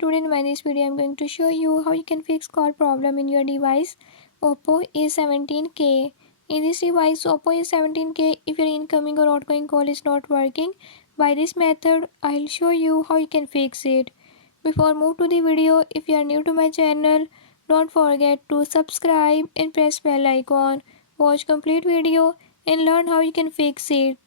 and today in this video I'm going to show you how you can fix call problem in your device Oppo A17k. In this device Oppo A17k, if your incoming or outgoing call is not working, by this method I'll show you how you can fix it. Before move to the video, if you are new to my channel, don't forget to subscribe and press bell icon. Watch complete video and learn how you can fix it.